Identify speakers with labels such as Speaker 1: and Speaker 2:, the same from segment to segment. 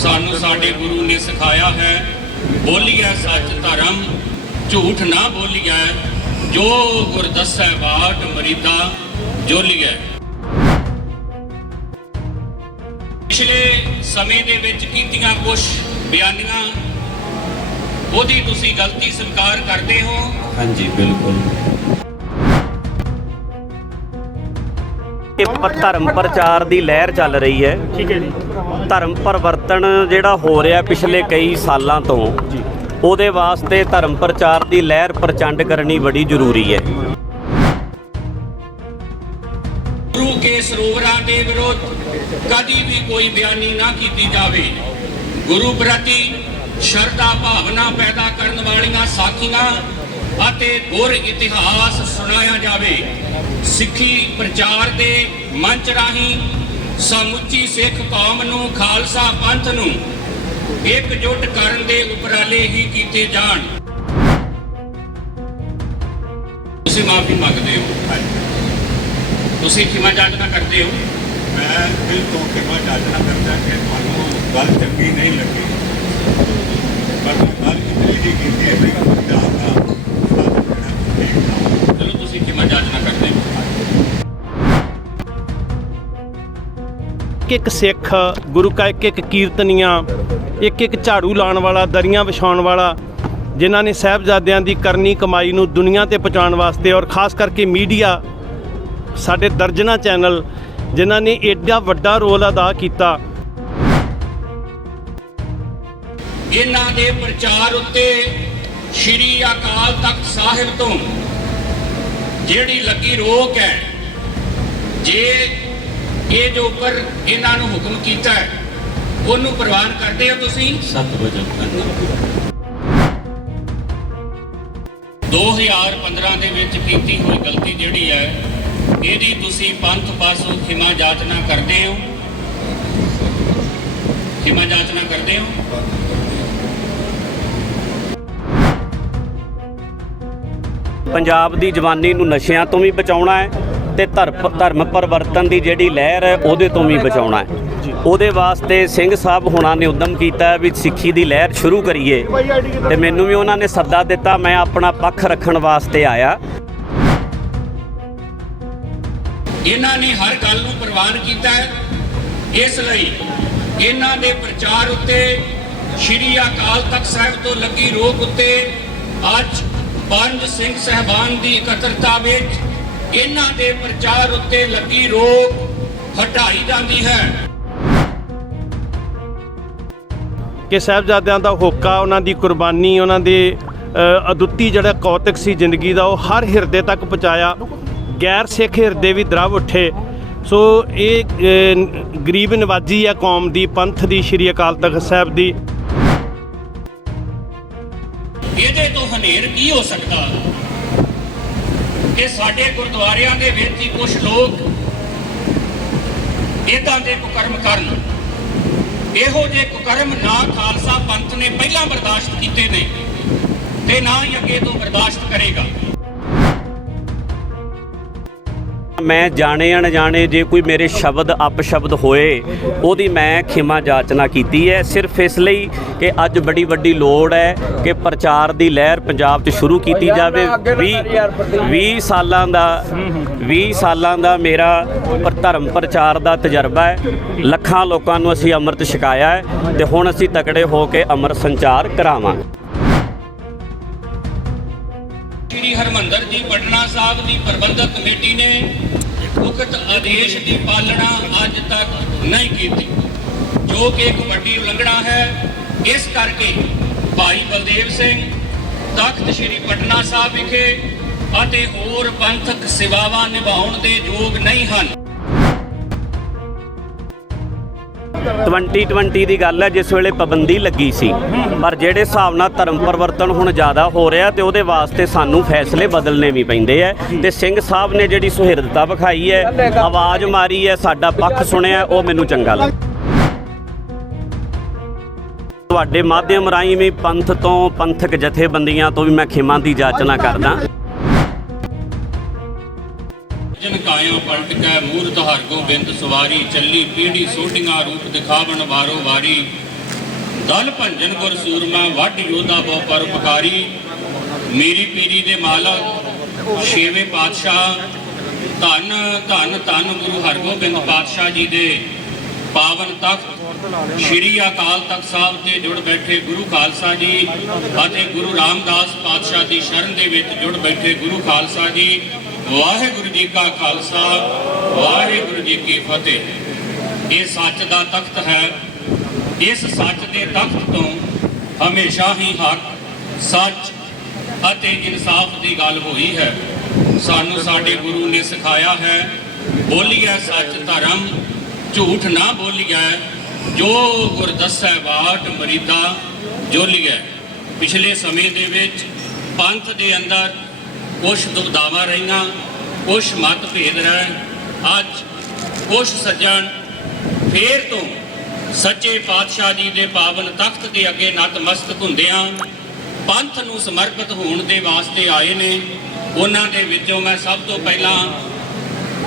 Speaker 1: ਸਾਨੂੰ ਸਾਡੇ ਗੁਰੂ ਨੇ ਸਿਖਾਇਆ ਹੈ, ਬੋਲੀਐ ਸੱਚ ਧਰਮ, ਝੂਠ ਨਾ ਬੋਲੀਐ, ਜੋ ਗੁਰ ਦੱਸੈ ਬਾਟ ਮਰੀਦਾ, ਜੋਲੀਐ। ਪਿਛਲੇ ਸਮੇਂ ਦੇ ਵਿੱਚ ਕੀਤੀਆਂ ਕੁਝ ਬਿਆਨੀਆਂ, ਉਹਦੀ ਤੁਸੀਂ ਗਲਤੀ ਸਵੀਕਾਰ ਕਰਦੇ ਹੋ?
Speaker 2: ਹਾਂਜੀ, ਬਿਲਕੁਲ।
Speaker 3: ਪ- ਧਰਮ ਪ੍ਰਚਾਰ ਦੀ ਲਹਿਰ ਚੱਲ ਰਹੀ ਹੈ।
Speaker 4: ਠੀਕ ਹੈ ਜੀ।
Speaker 3: ਧਰਮ ਪਰਿਵਰਤਨ ਜਿਹੜਾ ਹੋ ਰਿਹਾ ਪਿਛਲੇ ਕਈ ਸਾਲਾਂ ਤੋਂ ਉਹਦੇ ਵਾਸਤੇ ਧਰਮ ਪ੍ਰਚਾਰ ਦੀ ਲਹਿਰ ਪ੍ਰਚੰਡ ਕਰਨੀ ਬੜੀ ਜ਼ਰੂਰੀ ਹੈ।
Speaker 1: ਗੁਰੂ ਕੇ ਸਰੋਵਰਾਂ ਦੇ ਵਿਰੁੱਧ ਕਦੀ ਵੀ ਕੋਈ ਬਿਆਨੀ ਨਾ ਕੀਤੀ ਜਾਵੇ। ਗੁਰੂ ਪ੍ਰਤੀ ਸ਼ਰਧਾ ਭਾਵਨਾ ਪੈਦਾ ਕਰਨ ਵਾਲੀਆਂ ਸਾਖੀਆਂ ਅਤੇ ਗੁਰ ਇਤਿਹਾਸ ਸੁਣਾਇਆ ਜਾਵੇ। ਸਿੱਖੀ ਪ੍ਰਚਾਰ ਦੇ ਮੰਚ ਰਾਹੀਂ ਸਮੁੱਚੀ ਸਿੱਖ ਕੌਮ ਨੂੰ ਖਾਲਸਾ ਪੰਥ ਨੂੰ ਇਕਜੁੱਟ ਕਰਨ ਦੇ ਉਪਰਾਲੇ ਹੀ ਕੀਤੇ ਜਾਣ। ਤੁਸੀਂ ਮਾਫੀ ਮੰਗਦੇ ਹੋ। ਤੁਸੀਂ ਖਿਮਾ ਜਾਚਨਾ ਕਰਦੇ ਹੋ।
Speaker 5: ਮੈਂ ਦਿਲ ਤੋਂ ਕਿਰਪਾ ਜਾਚਨਾ ਕਰਦਾ ਕਿ ਤੁਹਾਨੂੰ ਗੱਲ ਚੰਗੀ ਨਹੀਂ ਲੱਗੀ। ਪਰ ਮੈਂ ਗੱਲ ਇਤਨੀ ਹੀ ਕੀਤੀ ਹੈ ਕਿ ਪੰਜਾਬ ਦਾ
Speaker 1: ਚਲੋ ਤੁਸੀਂ ਖਿਮਾ
Speaker 4: ਇੱਕ ਇੱਕ ਸਿੱਖ, ਗੁਰੂ ਕਾ ਇੱਕ ਇੱਕ ਕੀਰਤਨੀਆਂ ਇੱਕ ਇੱਕ ਝਾੜੂ ਲਾਉਣ ਵਾਲਾ, ਦਰੀਆਂ ਵਿਛਾਉਣ ਵਾਲਾ, ਜਿਨ੍ਹਾਂ ਨੇ ਸਾਹਿਬਜ਼ਾਦਿਆਂ ਦੀ ਕਰਨੀ ਕਮਾਈ ਨੂੰ ਦੁਨੀਆ ਤੇ ਪਹੁੰਚਾਉਣ ਵਾਸਤੇ ਔਰ ਖਾਸ ਕਰਕੇ ਮੀਡੀਆ, ਸਾਡੇ ਦਰਜਨਾ ਚੈਨਲ, ਜਿਨ੍ਹਾਂ ਨੇ ਏਡਾ ਵੱਡਾ ਰੋਲ ਅਦਾ ਕੀਤਾ।
Speaker 1: ਇਹਨਾਂ ਦੇ ਪ੍ਰਚਾਰ ਉੱਤੇ ਸ਼੍ਰੀ ਅਕਾਲ ਤਖਤ ਸਾਹਿਬ ਤੋਂ ਜਿਹੜੀ ਲੱਗੀ ਰੋਕ ਹੈ, ਜੇ ਇਹ ਜੋ ਉੱਪਰ ਇਹਨਾਂ ਨੂੰ ਹੁਕਮ ਕੀਤਾ ਹੈ ਉਹਨੂੰ ਪ੍ਰਵਾਨ ਕਰਦੇ ਹੋ ਤੁਸੀਂ?
Speaker 2: ਸਤ ਵਜਨ ਕਰਨਾ।
Speaker 1: 2015 ਦੇ ਵਿੱਚ ਕੀਤੀ ਹੋਈ ਗਲਤੀ ਜਿਹੜੀ ਹੈ ਇਹਦੀ ਤੁਸੀਂ ਪੰਥ ਪਾਸੋਂ ਖਿਮਾ ਜਾਚਨਾ ਕਰਦੇ ਹੋ? ਖਿਮਾ ਜਾਚਨਾ ਕਰਦੇ ਹੋ?
Speaker 3: ਪੰਜਾਬ ਦੀ ਜਵਾਨੀ ਨੂੰ ਨਸ਼ਿਆਂ ਤੋਂ ਵੀ ਬਚਾਉਣਾ ਹੈ ਤੇ ਧਰਮ ਧਰਮ ਪਰਿਵਰਤਨ ਦੀ ਜਿਹੜੀ ਲਹਿਰ ਹੈ, ਉਹਦੇ ਤੋਂ ਵੀ ਬਚਾਉਣਾ ਹੈ। ਉਹਦੇ ਵਾਸਤੇ ਸਿੰਘ ਸਾਹਿਬ ਹੁਣਾਂ ਨੇ ਉਦਮ ਕੀਤਾ ਵੀ ਸਿੱਖੀ ਦੀ ਲਹਿਰ ਸ਼ੁਰੂ ਕਰੀਏ। ਤੇ ਮੈਨੂੰ ਵੀ ਉਹਨਾਂ ਨੇ ਸੱਦਾ ਦਿੱਤਾ, ਮੈਂ ਆਪਣਾ ਪੱਖ ਰੱਖਣ ਵਾਸਤੇ ਆਇਆ।
Speaker 1: ਇਹਨਾਂ ਨੇ ਹਰ ਗੱਲ ਨੂੰ ਪ੍ਰਵਾਨ ਕੀਤਾ ਹੈ। ਇਸ ਲਈ ਇਹਨਾਂ ਦੇ ਪ੍ਰਚਾਰ ਉੱਤੇ ਸ਼੍ਰੀ ਅਕਾਲ ਤਖਤ ਸਾਹਿਬ ਤੋਂ ਲੱਗੀ ਰੋਕ ਉੱਤੇ ਅੱਜ ਪੰਜ ਸਿੰਘ ਸਹਿਬਾਨ ਦੀ ਇਕੱਤਰਤਾ ਵਿੱਚ ਇਹਨਾਂ ਦੇ ਪ੍ਰਚਾਰ ਉੱਤੇ ਲੱਗੀ ਰੋਕ ਹਟਾਈ ਜਾਂਦੀ ਹੈ।
Speaker 4: ਕਿ ਸਾਹਿਬਜ਼ਾਦਿਆਂ ਦਾ ਹੋਕਾ ਉਹਨਾਂ ਦੀ ਕੁਰਬਾਨੀ ਉਹਨਾਂ ਦੇ ਅਦੁੱਤੀ ਜਿਹੜਾ ਕੌਤਕ ਸੀ ਜ਼ਿੰਦਗੀ ਦਾ ਉਹ ਹਰ ਹਿਰਦੇ ਤੱਕ ਪਹੁੰਚਾਇਆ। ਗੈਰ ਸਿੱਖ ਹਿਰਦੇ ਵੀ ਦਰਵ ਉੱਠੇ। ਸੋ ਇਹ ਗਰੀਬ ਨਵਾਜੀ ਹੈ ਕੌਮ ਦੀ ਪੰਥ ਦੀ ਸ਼੍ਰੀ ਅਕਾਲ ਤਖਤ ਸਾਹਿਬ ਦੀ।
Speaker 1: ਇਹਦੇ ਤੋਂ ਹਨੇਰ ਕੀ ਹੋ ਸਕਦਾ? ਕਿ ਸਾਡੇ ਗੁਰਦੁਆਰਿਆਂ ਦੇ ਵਿੱਚ ਹੀ ਕੁਝ ਲੋਕ ਇਦਾਂ ਦੇ ਕੁਕਰਮ ਕਰਨ। ਇਹੋ ਜਿਹੇ ਕੁਕਰਮ ਨਾ ਖਾਲਸਾ ਪੰਥ ਨੇ ਪਹਿਲਾਂ ਬਰਦਾਸ਼ਤ ਕੀਤੇ ਨੇ ਤੇ ਨਾ ਹੀ ਅੱਗੇ ਤੋਂ ਬਰਦਾਸ਼ਤ ਕਰੇਗਾ।
Speaker 3: ਮੈਂ ਜਾਣੇ ਅਣਜਾਣੇ ਜੇ ਕੋਈ ਮੇਰੇ ਸ਼ਬਦ ਅਪਸ਼ਬਦ ਹੋਏ ਉਹਦੀ ਮੈਂ ਖਿਮਾ ਜਾਚਨਾ ਕੀਤੀ ਹੈ। ਸਿਰਫ ਇਸ ਲਈ ਕਿ ਅੱਜ ਬੜੀ ਵੱਡੀ ਲੋੜ ਹੈ ਕਿ ਪ੍ਰਚਾਰ ਦੀ ਲਹਿਰ ਪੰਜਾਬ 'ਚ ਸ਼ੁਰੂ ਕੀਤੀ ਜਾਵੇ। 20 20 ਸਾਲਾਂ ਦਾ 20 ਸਾਲਾਂ ਦਾ ਮੇਰਾ ਪਰ ਧਰਮ ਪ੍ਰਚਾਰ ਦਾ ਤਜਰਬਾ ਹੈ। ਲੱਖਾਂ ਲੋਕਾਂ ਨੂੰ ਅਸੀਂ ਅੰਮ੍ਰਿਤ ਛਕਾਇਆ ਹੈ ਤੇ ਹੁਣ ਅਸੀਂ ਤਕੜੇ ਹੋ ਕੇ ਅੰਮ੍ਰਿਤ ਸੰਚਾਰ ਕਰਾਵਾਂਗੇ।
Speaker 1: ਸ੍ਰੀ ਹਰਮੰਦਰ ਜੀ, ਪਟਨਾ ਸਾਹਿਬ ਦੀ ਪ੍ਰਬੰਧਕ ਕਮੇਟੀ ਨੇ ਉਕਤ ਆਦੇਸ਼ ਦੀ ਪਾਲਣਾ ਅੱਜ ਤੱਕ ਨਹੀਂ ਕੀਤੀ। ਜੋ ਕਿ ਇੱਕ ਵੱਡੀ ਉਲੰਘਣਾ ਹੈ। ਇਸ ਕਰਕੇ ਭਾਈ ਬਲਦੇਵ ਸਿੰਘ, ਤਖਤ ਸ੍ਰੀ ਪਟਨਾ ਸਾਹਿਬ ਵਿਖੇ ਅਤੇ ਹੋਰ ਪੰਥਕ ਸੇਵਾਵਾਂ ਨਿਭਾਉਣ ਦੇ ਯੋਗ ਨਹੀਂ ਹਨ।
Speaker 3: 2020 ਦੀ ਗੱਲ ਹੈ, ਜਿਸ ਵੇਲੇ ਪਾਬੰਦੀ ਲੱਗੀ ਸੀ। ਪਰ ਜਿਹੜੇ ਹਿਸਾਬ ਨਾਲ ਧਰਮ ਪਰਿਵਰਤਨ ਹੁਣ ਜ਼ਿਆਦਾ ਹੋ ਰਿਹਾ ਤੇ ਉਹਦੇ ਵਾਸਤੇ ਸਾਨੂੰ ਫੈਸਲੇ ਬਦਲਨੇ ਵੀ ਪੈਂਦੇ ਐ ਤੇ ਸਿੰਘ ਸਾਹਿਬ ਨੇ ਜਿਹੜੀ ਸੁਹਿਰਦਤਾ ਵਿਖਾਈ ਹੈ, ਆਵਾਜ਼ ਮਾਰੀ ਹੈ, ਸਾਡਾ ਪੱਖ ਸੁਣਿਆ, ਉਹ ਮੈਨੂੰ ਚੰਗਾ ਲੱਗਾ। ਤੁਹਾਡੇ ਮਾਧਿਅਮ ਰਾਹੀਂ ਵੀ ਪੰਥ ਤੋਂ ਪੰਥਕ ਜਥੇਬੰਦੀਆਂ ਤੋਂ ਵੀ ਮੈਂ ਖਿਮਾਂ ਦੀ ਜਾਚਨਾ ਕਰਦਾ।
Speaker 1: ਜਨ ਕਾਇਆ ਪਲਟ ਕੈ ਮੂਰਤ ਹਰ ਗੋਬਿੰਦ ਸਵਾਰੀ, ਚੱਲੀ ਪੀੜੀ ਸੋਢੀਆਂ ਰੂਪ ਦਿਖਾਵਣ ਵਾਰੋ ਵਾਰੀ। ਦਲ ਭੰਜਨ ਗੁਰ ਸੂਰਮਾ ਵੱਡ ਯੋਧਾ ਬਹੁ ਪਰਉਪਕਾਰੀ ਮੇਰੀ ਪੀਰੀ ਦੇ ਮਾਲਕ, ਛੇਵੇਂ ਪਾਤਸ਼ਾਹ। ਧੰਨ ਧੰਨ ਧੰਨ ਗੁਰੂ ਹਰਗੋਬਿੰਦ ਪਾਤਸ਼ਾਹ ਜੀ ਦੇ ਪਾਵਨ ਤਖਤ। ਸ਼੍ਰੀ ਅਕਾਲ ਤਖਤ ਸਾਹਿਬ ਤੇ ਜੁੜ ਬੈਠੇ ਗੁਰੂ ਖਾਲਸਾ ਜੀ ਅਤੇ ਗੁਰੂ ਰਾਮਦਾਸ ਪਾਤਸ਼ਾਹ ਦੀ ਸ਼ਰਨ ਦੇ ਵਿੱਚ ਜੁੜ ਬੈਠੇ ਗੁਰੂ ਖਾਲਸਾ ਜੀ। ਵਾਹਿਗੁਰੂ ਜੀ ਕਾ ਖਾਲਸਾ, ਵਾਹਿਗੁਰੂ ਜੀ ਕੀ ਫਤਿਹ। ਇਹ ਸੱਚ ਦਾ ਤਖਤ ਹੈ। ਇਸ ਸੱਚ ਦੇ ਤਖਤ ਤੋਂ ਹਮੇਸ਼ਾ ਹੀ ਹੱਕ ਸੱਚ ਅਤੇ ਇਨਸਾਫ ਦੀ ਗੱਲ ਹੋਈ ਹੈ। ਸਾਨੂੰ ਸਾਡੇ ਗੁਰੂ ਨੇ ਸਿਖਾਇਆ ਹੈ, ਬੋਲੀਐ ਸੱਚ ਧਰਮ, ਝੂਠ ਨਾ ਬੋਲੀਐ, ਜੋ ਗੁਰ ਦੱਸੈ ਬਾਟ ਮਰੀਦਾ ਜੋਲੀਐ। ਪਿਛਲੇ ਸਮੇਂ ਦੇ ਵਿੱਚ ਪੰਥ ਦੇ ਅੰਦਰ ਕੁਛ ਦੁਬਦਾਵਾਂ ਰਹੀਆਂ, ਕੁਛ ਮਤਭੇਦ ਰਹਿਣ। ਅੱਜ ਕੁਛ ਸੱਜਣ ਫੇਰ ਤੋਂ ਸੱਚੇ ਪਾਤਸ਼ਾਹ ਜੀ ਦੇ ਪਾਵਨ ਤਖਤ ਦੇ ਅੱਗੇ ਨਤਮਸਤਕ ਹੁੰਦਿਆਂ ਪੰਥ ਨੂੰ ਸਮਰਪਿਤ ਹੋਣ ਦੇ ਵਾਸਤੇ ਆਏ ਨੇ। ਉਹਨਾਂ ਦੇ ਵਿੱਚੋਂ ਮੈਂ ਸਭ ਤੋਂ ਪਹਿਲਾਂ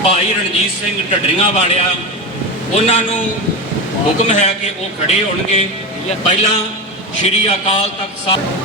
Speaker 1: ਭਾਈ ਰਣਜੀਤ ਸਿੰਘ ਢੱਡਰੀਆਂ ਵਾਲਿਆ। ਉਹਨਾਂ ਨੂੰ ਹੁਕਮ ਹੈ ਕਿ ਉਹ ਖੜੇ ਹੋਣਗੇ। ਪਹਿਲਾਂ ਸ਼੍ਰੀ ਅਕਾਲ ਤਖਤ ਸਾਹਿਬ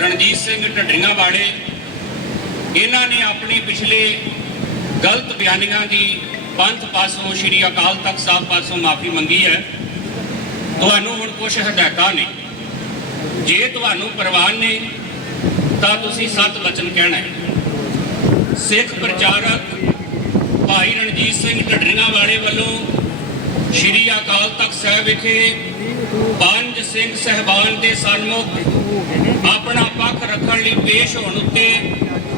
Speaker 1: ਰਣਜੀਤ ਸਿੰਘ ਢੱਡਰੀਆਂ ਵਾਲੇ ਇਹਨਾਂ ਨੇ ਆਪਣੀ ਪਿਛਲੇ ਗਲਤ ਬਿਆਨੀਆਂ ਦੀ ਪੰਥ ਪਾਸੋਂ, ਸ਼੍ਰੀ ਅਕਾਲ ਤਖਤ ਸਾਹਿਬ ਪਾਸੋਂ ਮਾਫੀ ਮੰਗੀ ਹੈ। ਤੁਹਾਨੂੰ ਹੁਣ ਕੁਝ ਹਦਾਇਤਾਂ ਨੇ। ਜੇ ਤੁਹਾਨੂੰ ਪ੍ਰਵਾਨ ਨੇ, ਤਾਂ ਤੁਸੀਂ ਸੱਤ ਵਚਨ ਕਹਿਣਾ ਹੈ। ਸਿੱਖ ਪ੍ਰਚਾਰਕ ਭਾਈ ਰਣਜੀਤ ਸਿੰਘ ਢੱਡਰੀਆਂ ਵਾਲੇ ਵੱਲੋਂ ਸ਼੍ਰੀ ਅਕਾਲ ਤਖਤ ਸਾਹਿਬ ਵਿਖੇ ਪੰਜ ਸਿੰਘ ਸਹਿਬਾਨ ਦੇ ਸਨਮੁਖ ਆਪਣਾ ਪੱਖ ਰੱਖਣ ਲਈ ਪੇਸ਼ ਹੋਣ ਉੱਤੇ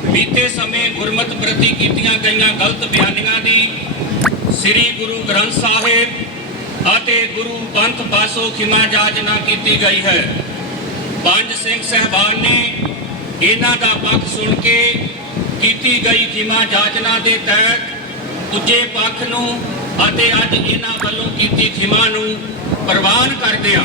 Speaker 1: ਬੀਤੇ ਸਮੇਂ ਗੁਰਮਤ ਪ੍ਰਤੀ ਕੀਤੀਆਂ ਗਈਆਂ ਗਲਤ ਬਿਆਨੀਆਂ ਦੀ ਸ੍ਰੀ ਗੁਰੂ ਗ੍ਰੰਥ ਸਾਹਿਬ ਅਤੇ ਗੁਰੂ ਪੰਥ ਪਾਸੋਂ ਖਿਮਾ ਜਾਚਨਾ ਕੀਤੀ ਗਈ ਹੈ। ਪੰਜ ਸਿੰਘ ਸਹਿਬਾਨ ਨੇ ਇਹਨਾਂ ਦਾ ਪੱਖ ਸੁਣ ਕੇ ਕੀਤੀ ਗਈ ਖਿਮਾ ਜਾਚਨਾ ਦੇ ਤਹਿਤ ਉੱਚੇ ਪੱਖ ਨੂੰ ਅਤੇ ਅੱਜ ਇਹਨਾਂ ਵੱਲੋਂ ਕੀਤੀ ਖਿਮਾ ਨੂੰ ਪ੍ਰਵਾਨ ਕਰਦਿਆਂ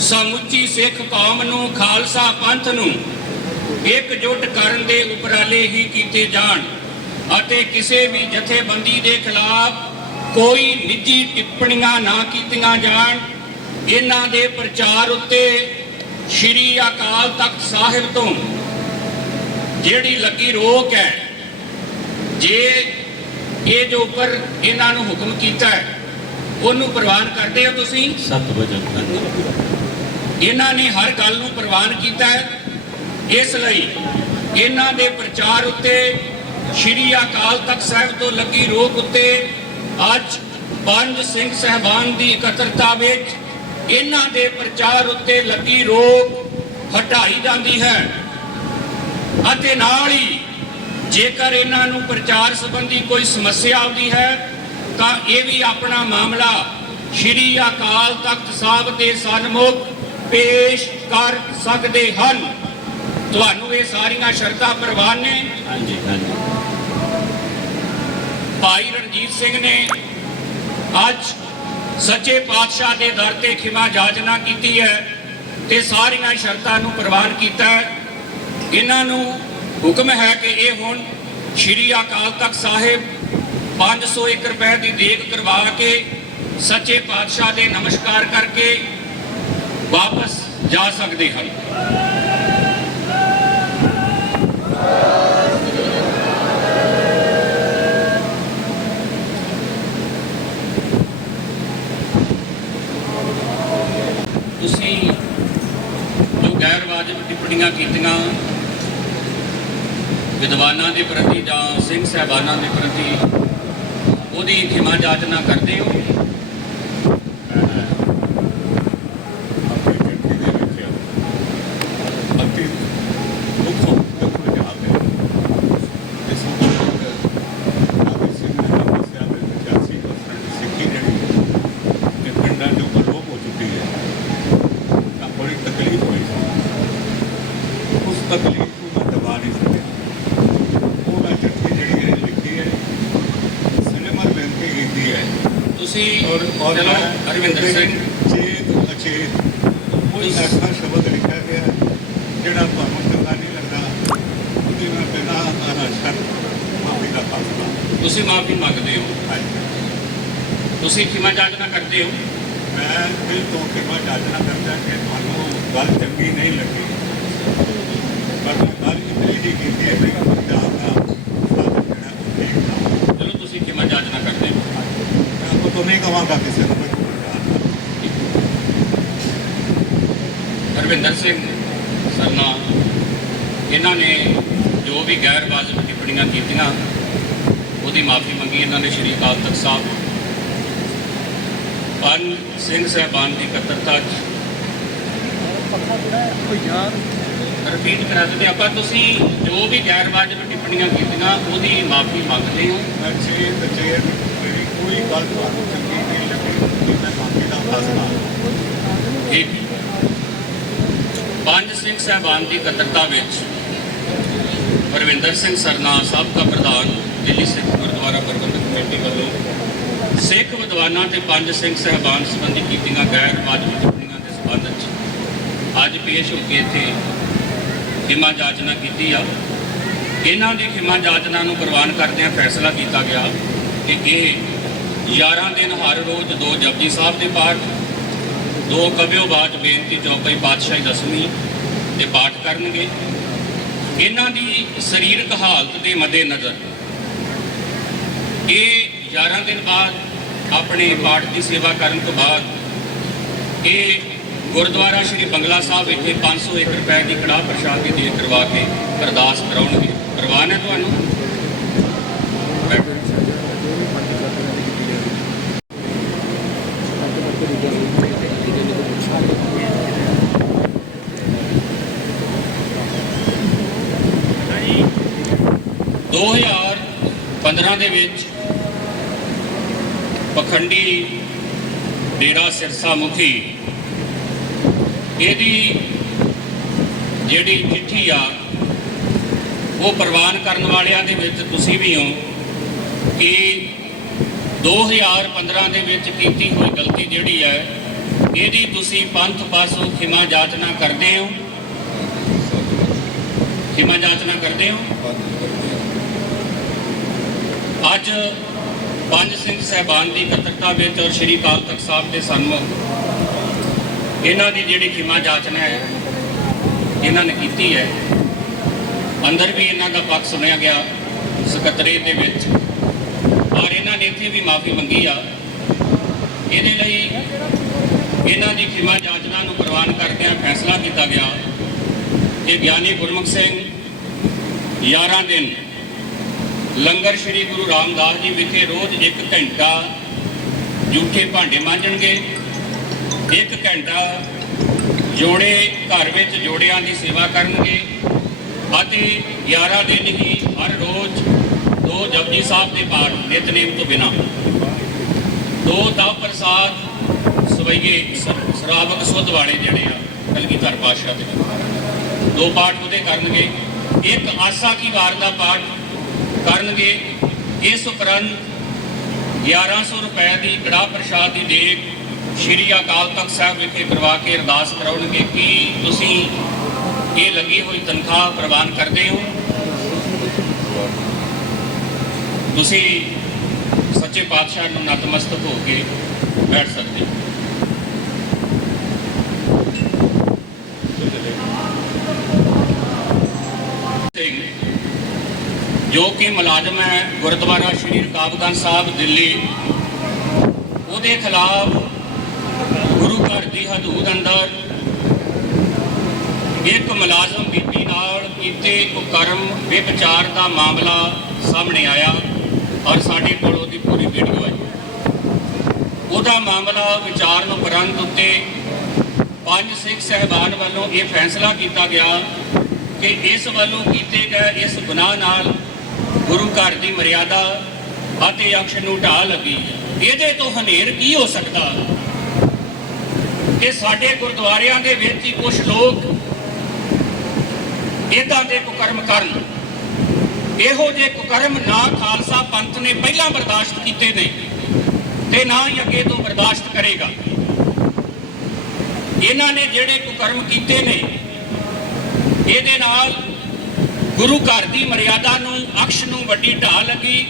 Speaker 1: ਸਮੁੱਚੀ ਸਿੱਖ ਕੌਮ ਨੂੰ, ਖਾਲਸਾ ਪੰਥ ਨੂੰ ਇਕਜੁੱਟ ਕਰਨ ਦੇ ਉਪਰਾਲੇ ਹੀ ਕੀਤੇ ਜਾਣ ਅਤੇ ਕਿਸੇ ਵੀ ਜਥੇਬੰਦੀ ਦੇ ਖਿਲਾਫ ਕੋਈ ਨਿੱਜੀ ਟਿੱਪਣੀਆਂ ਨਾ ਕੀਤੀਆਂ ਜਾਣ। ਇਹਨਾਂ ਦੇ ਪ੍ਰਚਾਰ ਉੱਤੇ ਸ਼੍ਰੀ ਅਕਾਲ ਤਖਤ ਸਾਹਿਬ ਤੋਂ ਜਿਹੜੀ ਲੱਗੀ ਰੋਕ ਹੈ, ਜੇ ਇਹ ਜੋ ਉੱਪਰ ਇਹਨਾਂ ਨੂੰ ਹੁਕਮ ਕੀਤਾ ਹੈ, ਉਹਨੂੰ ਪ੍ਰਵਾਨ ਕਰਦੇ ਹੋ ਤੁਸੀਂ?
Speaker 2: ਸਤ ਵਜਨ ਹਾਂਜੀ
Speaker 1: ਇਹਨਾਂ ਨੇ ਹਰ ਗੱਲ ਨੂੰ ਪ੍ਰਵਾਨ ਕੀਤਾ ਹੈ। ਇਸ ਲਈ ਇਹਨਾਂ ਦੇ ਪ੍ਰਚਾਰ ਉੱਤੇ ਸ਼੍ਰੀ ਅਕਾਲ ਤਖਤ ਸਾਹਿਬ ਤੋਂ ਲੱਗੀ ਰੋਕ ਉੱਤੇ ਅੱਜ ਪੰਜ ਸਿੰਘ ਸਹਿਬਾਨ ਦੀ ਇਕੱਤਰਤਾ ਵਿੱਚ ਇਹਨਾਂ ਦੇ ਪ੍ਰਚਾਰ ਉੱਤੇ ਲੱਗੀ ਰੋਕ ਹਟਾਈ ਜਾਂਦੀ ਹੈ। ਅਤੇ ਨਾਲ ਹੀ ਜੇਕਰ ਇਹਨਾਂ ਨੂੰ ਪ੍ਰਚਾਰ ਸੰਬੰਧੀ ਕੋਈ ਸਮੱਸਿਆ ਆਉਂਦੀ ਹੈ, ਤਾਂ ਇਹ ਵੀ ਆਪਣਾ ਮਾਮਲਾ ਸ਼੍ਰੀ ਅਕਾਲ ਤਖਤ ਸਾਹਿਬ ਦੇ ਸਨਮੁਖ ਪੇਸ਼ ਕਰ ਸਕਦੇ ਹਨ। ਤੁਹਾਨੂੰ ਇਹ ਸਾਰੀਆਂ ਸ਼ਰਤਾਂ ਪ੍ਰਵਾਨ ਨੇ।
Speaker 2: ਹਾਂਜੀ ਹਾਂਜੀ।
Speaker 1: ਭਾਈ ਰਣਜੀਤ ਸਿੰਘ ਨੇ ਅੱਜ ਸੱਚੇ ਪਾਤਸ਼ਾਹ ਦੇ ਦਰ ਤੇ ਖਿਮਾ ਜਾਚਨਾ ਕੀਤੀ ਹੈ ਤੇ ਸਾਰੀਆਂ ਸ਼ਰਤਾਂ ਨੂੰ ਪ੍ਰਵਾਨ ਕੀਤਾ ਹੈ। ਇਹਨਾਂ ਨੂੰ ਹੁਕਮ ਹੈ ਕਿ ਇਹ ਹੁਣ ਸ਼੍ਰੀ ਅਕਾਲ ਤਖਤ ਸਾਹਿਬ 501 ਰੁਪਏ ਦੀ ਦੇਗ ਕਰਵਾ ਕੇ ਸੱਚੇ ਪਾਤਸ਼ਾਹ ਦੇ ਨਮਸਕਾਰ ਕਰਕੇ ਵਾਪਸ ਜਾ ਸਕਦੇ ਹਨ। ਤੁਸੀਂ ਜੋ ਗੈਰ ਵਾਜਬ ਟਿੱਪਣੀਆਂ ਕੀਤੀਆਂ, ਵਿਦਵਾਨਾਂ ਦੇ ਪ੍ਰਤੀ ਜਾਂ ਸਿੰਘ ਸਹਿਬਾਨਾਂ ਦੇ ਪ੍ਰਤੀ ਉਹਦੀ ਖਿਮਾ ਜਾਚਨਾ ਕਰਦੇ ਹੋ
Speaker 5: ਆਪਣੀ ਜ਼ਿੰਦਗੀ ਦੇ ਵਿੱਚ ਅਤੀ ਦੁੱਖ ਦੁੱਖ ਵਿੱਚ ਆ ਗਏ ਇਸ ਨੂੰ ਆਵੇ ਸਿੰਘ ਨੇ ਦੱਸਿਆ ਵੀ 85% ਸਿੱਖੀ ਜਿਹੜੀ ਤੇ ਪਿੰਡਾਂ ਦੇ ਉੱਪਰ ਲੋਪ ਹੋ ਚੁੱਕੀ ਹੈ ਤਾਂ ਬੜੀ ਤਕਲੀਫ ਹੋਈ ਸੀ ਉਸ ਤਕਲੀਫ ਨੂੰ ਮੈਂ ਦਬਾ ਨਹੀਂ ਸਕਿਆ ਉਹ ਮੈਂ ਚਿੱਠੀ ਜਿਹੜੀ ਹੈ ਲਿਖੀ ਹੈ ਸਿਨੇਮਾ ਬੇਨਤੀ ਕੀਤੀ ਹੈ
Speaker 1: ਤੁਸੀਂ
Speaker 5: ਔਰ
Speaker 1: ਚਲੋ ਹਰਵਿੰਦਰ ਸਿੰਘ।
Speaker 5: ਚੇਤ ਅਚੇਤ ਕੋਈ ਐਸਾ ਸ਼ਬਦ ਲਿਖਿਆ ਗਿਆ ਹੈ, ਜਿਹੜਾ ਤੁਹਾਨੂੰ ਚੰਗਾ ਨਹੀਂ ਲੱਗਦਾ ਉਹਦੀ ਮੈਂ ਬਿਨਾਂ ਅਹ, ਸ਼ਰਤ ਮਾਫੀ ਦਾ ਫਾਸਲਾ
Speaker 1: ਤੁਸੀਂ ਮਾਫੀ ਮੰਗਦੇ ਹੋ। ਤੁਸੀਂ ਖਿਮਾ ਜਾਚਨਾ ਕਰਦੇ ਹੋ?
Speaker 5: ਮੈਂ ਦਿਲ ਤੋਂ ਕਿਰਪਾ ਜਾਚਨਾ ਕਰਦਾ ਕਿ ਤੁਹਾਨੂੰ ਗੱਲ ਚੰਗੀ ਨਹੀਂ ਲੱਗੀ। ਪਰ ਮੈਂ ਗੱਲ ਇਤਨੀ ਜੀ ਕੀਤੀ ਹੈ ਕਿ ਪੰਜਾਬ ਦਾ ਸਾਥ ਜਿਹੜਾ ਉਹ ਠੀਕ ਨਾ
Speaker 1: ਚਲੋ ਤੁਸੀਂ ਖਿਮਾ ਜਾਚਨਾ ਕਰਦੇ ਹੋ
Speaker 5: ਮੈਂ ਉਹ ਤੋਂ ਨਹੀਂ ਕਹਾਂਗਾ ਕਿਸੇ ਨੂੰ
Speaker 1: ਹਰਵਿੰਦਰ ਸਿੰਘ ਸਰਨਾ ਇਹਨਾਂ ਨੇ ਜੋ ਵੀ ਗੈਰ ਵਾਜਬ ਟਿੱਪਣੀਆਂ ਕੀਤੀਆਂ ਉਹਦੀ ਮਾਫੀ ਮੰਗੀ ਇਹਨਾਂ ਨੇ ਸ਼੍ਰੀ ਅਕਾਲ ਤਖਤ ਸਾਹਿਬ ਪੰਜ ਸਿੰਘ ਸਾਹਿਬਾਨ ਦੀ ਇਕੱਤਰਤਾ 'ਚ ਰਿਪੀਟ ਕਰਾ ਦਿੰਦੇ ਆਪਾਂ ਤੁਸੀਂ ਜੋ ਵੀ ਗੈਰ ਵਾਜਬ ਟਿੱਪਣੀਆਂ ਕੀਤੀਆਂ ਉਹਦੀ ਮਾਫੀ ਮੰਗਦੇ ਹੋ।
Speaker 5: ਅੱਛੇ ਬੱਚੇ ਮੇਰੀ ਗੱਲ ਤੁਹਾਨੂੰ ਚੰਗੀ ਨਹੀਂ ਲੱਗੀ ਕਿ ਮੈਂ ਮਾਫੀ ਦਾ ਫਾਸਲਾ
Speaker 1: ਇੱਕ ਪੰਜ ਸਿੰਘ ਸਾਹਿਬਾਨ ਦੀ ਇਕੱਤਰਤਾ ਵਿੱਚ ਪਰਵਿੰਦਰ ਸਿੰਘ ਸਰਨਾ ਸਾਬਕਾ ਪ੍ਰਧਾਨ, ਦਿੱਲੀ ਸਿੱਖ ਗੁਰਦੁਆਰਾ ਪ੍ਰਬੰਧਕ ਕਮੇਟੀ ਵੱਲੋਂ ਸਿੱਖ ਵਿਦਵਾਨਾਂ ਤੇ ਪੰਜ ਸਿੰਘ ਸਾਹਿਬਾਨ ਸੰਬੰਧੀ ਕੀਤੀਆਂ ਗੈਰ ਵਾਜਬੀ ਟਿੱਪਣੀਆਂ ਦੇ ਸੰਬੰਧ ਵਿੱਚ ਅੱਜ ਪੇਸ਼ ਹੋ ਕੇ ਇੱਥੇ ਖਿਮਾ ਜਾਚਨਾ ਕੀਤੀ ਆ। ਇਹਨਾਂ ਦੀ ਖਿਮਾ ਜਾਚਨਾ ਨੂੰ ਪ੍ਰਵਾਨ ਕਰਦਿਆਂ ਫੈਸਲਾ ਕੀਤਾ ਗਿਆ ਕਿ ਇਹ 11 ਦਿਨ ਹਰ ਰੋਜ਼ ਦੋ ਜਪਜੀ ਸਾਹਿਬ ਦੇ ਪਾਠ, ਦੋ ਕਬਿਓ ਬਾਤ ਬੇਨਤੀ ਚੌਪਈ ਪਾਤਸ਼ਾਹੀ ਦਸਵੀਂ ਦੇ ਪਾਠ ਕਰਨਗੇ। ਇਹਨਾਂ ਦੀ ਸਰੀਰਕ ਹਾਲਤ ਦੇ ਮੱਦੇ ਨਜ਼ਰ ਇਹ 11 ਦਿਨ ਬਾਅਦ ਆਪਣੇ ਪਾਠ ਦੀ ਸੇਵਾ ਕਰਨ ਤੋਂ ਬਾਅਦ ਇਹ ਗੁਰਦੁਆਰਾ ਸ਼੍ਰੀ ਬੰਗਲਾ ਸਾਹਿਬ ਵਿਖੇ 501 ਰੁਪਏ ਦੀ ਕੜਾਹ ਪ੍ਰਸ਼ਾਦ ਦੀ ਦੇਗ ਕਰਵਾ ਕੇ ਅਰਦਾਸ ਕਰਾਉਣਗੇ। ਪ੍ਰਵਾਨ ਹੈ ਤੁਹਾਨੂੰ ਬੈਠੋ। ਦੋ ਹਜ਼ਾਰ 15 ਦੇ ਵਿੱਚ ਪਖੰਡੀ ਡੇਰਾ ਸਿਰਸਾ ਮੁਖੀ ਇਹਦੀ ਜਿਹੜੀ ਚਿੱਠੀ ਆ, ਉਹ ਪ੍ਰਵਾਨ ਕਰਨ ਵਾਲਿਆਂ ਦੇ ਵਿੱਚ ਤੁਸੀਂ ਵੀ ਹੋ ਕਿ 2015 ਦੇ ਵਿੱਚ ਕੀਤੀ ਹੋਈ ਗਲਤੀ ਜਿਹੜੀ ਹੈ, ਇਹਦੀ ਤੁਸੀਂ ਪੰਥ ਪਾਸੋਂ ਖਿਮਾ ਜਾਚਨਾ ਕਰਦੇ ਹੋ? ਖਿਮਾ ਜਾਚਨਾ ਕਰਦੇ ਹੋ? ਅੱਜ ਪੰਜ ਸਿੰਘ ਸਹਿਬਾਨ ਦੀ ਇਕੱਤਰਤਾ ਵਿੱਚ ਔਰ ਸ਼੍ਰੀ ਅਕਾਲ ਤਖਤ ਸਾਹਿਬ ਦੇ ਸਨਮੁਖ ਇਹਨਾਂ ਦੀ ਜਿਹੜੀ ਖਿਮਾ ਜਾਚਨਾ ਹੈ, ਇਹਨਾਂ ਨੇ ਕੀਤੀ ਹੈ। ਅੰਦਰ ਵੀ ਇਹਨਾਂ ਦਾ ਪੱਖ ਸੁਣਿਆ ਗਿਆ ਸਕੱਤਰੇ ਦੇ ਵਿੱਚ। ਔਰ ਇਹਨਾਂ ਨੇ ਇੱਥੇ ਵੀ ਮਾਫੀ ਮੰਗੀ ਆ। ਇਹਦੇ ਲਈ ਇਹਨਾਂ ਦੀ ਖਿਮਾ ਜਾਚਨਾ ਨੂੰ ਪ੍ਰਵਾਨ ਕਰਦਿਆਂ ਫੈਸਲਾ ਕੀਤਾ ਗਿਆ ਕਿ ਗਿਆਨੀ ਗੁਰਮੁਖ ਸਿੰਘ 11 ਦਿਨ ਲੰਗਰ ਸ੍ਰੀ ਗੁਰੂ ਰਾਮਦਾਸ ਜੀ ਵਿਖੇ ਰੋਜ਼ 1 ਘੰਟਾ ਜੂਠੇ ਭਾਂਡੇ ਮਾਂਜਣਗੇ। 1 ਘੰਟਾ ਜੋੜੇ ਘਰ ਵਿੱਚ ਜੋੜਿਆਂ ਦੀ ਸੇਵਾ ਕਰਨਗੇ ਅਤੇ 11 ਦਿਨ ਹੀ ਹਰ ਰੋਜ਼ ਦੋ ਜਪਜੀ ਸਾਹਿਬ ਦੇ ਪਾਠ ਨਿਤਨੇਮ ਤੋਂ ਬਿਨਾ। ਦੋ ਦਾ ਪ੍ਰਸਾਦ ਸਵਈਏ ਸ- ਸ਼ਰਾਬਕ ਸੁੱਧ ਵਾਲੇ ਜਿਹੜੇ ਆ ਕਲਗੀਧਰ ਪਾਤਸ਼ਾਹ ਦੇ। ਦੋ ਪਾਠ ਉਹਦੇ ਕਰਨਗੇ। ਇੱਕ ਆਸਾ ਕੀ ਵਾਰ ਦਾ ਪਾਠ ਕਰਨਗੇ, ਇਸ ਉਪਰੰਤ 1100 ਰੁਪਏ ਦੀ ਕੜਾਹ ਪ੍ਰਸ਼ਾਦ ਦੀ ਦੇਗ ਸ਼੍ਰੀ ਅਕਾਲ ਤਖਤ ਸਾਹਿਬ ਵਿਖੇ ਕਰਵਾ ਕੇ ਅਰਦਾਸ ਕਰਾਉਣਗੇ। ਕਿ ਤੁਸੀਂ ਇਹ ਲੱਗੀ ਹੋਈ ਤਨਖਾਹ ਪ੍ਰਵਾਨ ਕਰਦੇ ਹੋ? ਤੁਸੀਂ ਸੱਚੇ ਪਾਤਸ਼ਾਹ ਨੂੰ ਨਤਮਸਤਕ ਹੋ ਕੇ ਬੈਠ ਸਕਦੇ ਹੋ ਸਿੰਘ ਜੋ ਕਿ ਮੁਲਾਜ਼ਮ ਹੈ ਗੁਰਦੁਆਰਾ ਸ਼੍ਰੀ ਰਕਾਬਗੰਜ ਸਾਹਿਬ, ਦਿੱਲੀ। ਉਹਦੇ ਖਿਲਾਫ ਗੁਰੂ ਘਰ ਦੀ ਹਦੂਦ ਅੰਦਰ ਇੱਕ ਮੁਲਾਜ਼ਮ ਬੀਬੀ ਨਾਲ ਕੀਤੇ ਕੁਕਰਮ ਵਿਚਾਰ ਦਾ ਮਾਮਲਾ ਸਾਹਮਣੇ ਆਇਆ ਔਰ ਸਾਡੇ ਕੋਲ ਉਹਦੀ ਪੂਰੀ ਵੀਡੀਓ ਹੈ ਉਹਦਾ ਮਾਮਲਾ ਵਿਚਾਰਨ ਉਪਰੰਤ ਉੱਤੇ ਪੰਜ ਸਿੱਖ ਸਹਿਬਾਨ ਵੱਲੋਂ ਇਹ ਫੈਸਲਾ ਕੀਤਾ ਗਿਆ ਕਿ ਇਸ ਵੱਲੋਂ ਕੀਤੇ ਗਏ ਇਸ ਗੁਨਾਹ ਨਾਲ ਗੁਰੂ ਘਰ ਦੀ ਮਰਿਆਦਾ ਅਤੇ ਅਕਸ਼ ਨੂੰ ਢਾਹ ਲੱਗੀ। ਇਹਦੇ ਤੋਂ ਹਨੇਰ ਕੀ ਹੋ ਸਕਦਾ? ਕਿ ਸਾਡੇ ਗੁਰਦੁਆਰਿਆਂ ਦੇ ਵਿੱਚ ਹੀ ਕੁਝ ਲੋਕ ਇਦਾਂ ਦੇ ਕੁਕਰਮ ਕਰਨ। ਇਹੋ ਜਿਹੇ ਕੁਕਰਮ ਨਾ ਖਾਲਸਾ ਪੰਥ ਨੇ ਪਹਿਲਾਂ ਬਰਦਾਸ਼ਤ ਕੀਤੇ ਨੇ ਤੇ ਨਾ ਹੀ ਅੱਗੇ ਤੋਂ ਬਰਦਾਸ਼ਤ ਕਰੇਗਾ। ਇਹਨਾਂ ਨੇ ਜਿਹੜੇ ਕੁਕਰਮ ਕੀਤੇ ਨੇ, ਇਹਦੇ ਨਾਲ ਗੁਰੂ ਘਰ ਦੀ ਮਰਿਆਦਾ ਨੂੰ, ਅਕਸ਼ ਨੂੰ ਵੱਡੀ ਢਾਹ ਲੱਗੀ।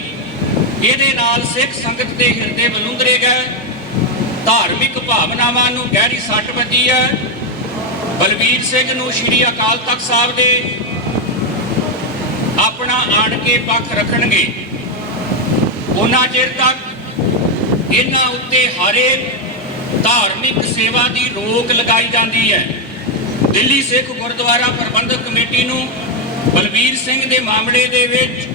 Speaker 1: ਇਹਦੇ ਨਾਲ ਸਿੱਖ ਸੰਗਤ ਦੇ ਹਿਰਦੇ ਬਲੁੰਦਰੇ ਗਏ। ਧਾਰਮਿਕ ਭਾਵਨਾਵਾਂ ਨੂੰ ਗਹਿਰੀ ਸੱਟ ਵੱਜੀ ਹੈ। ਬਲਬੀਰ ਸਿੰਘ ਨੂੰ ਸ੍ਰੀ ਅਕਾਲ ਤਖਤ ਸਾਹਿਬ ਦੇ ਆਪਣਾ ਆਣ ਕੇ ਪੱਖ ਰੱਖਣਗੇ। ਉਹਨਾਂ ਚਿਰ ਤੱਕ ਇਹਨਾਂ ਉੱਤੇ ਹਰੇਕ ਧਾਰਮਿਕ ਸੇਵਾ ਦੀ ਰੋਕ ਲਗਾਈ ਜਾਂਦੀ ਹੈ। ਦਿੱਲੀ ਸਿੱਖ ਗੁਰਦੁਆਰਾ ਪ੍ਰਬੰਧਕ ਕਮੇਟੀ ਨੂੰ ਬਲਬੀਰ ਸਿੰਘ ਦੇ ਮਾਮਲੇ ਦੇ ਵਿੱਚ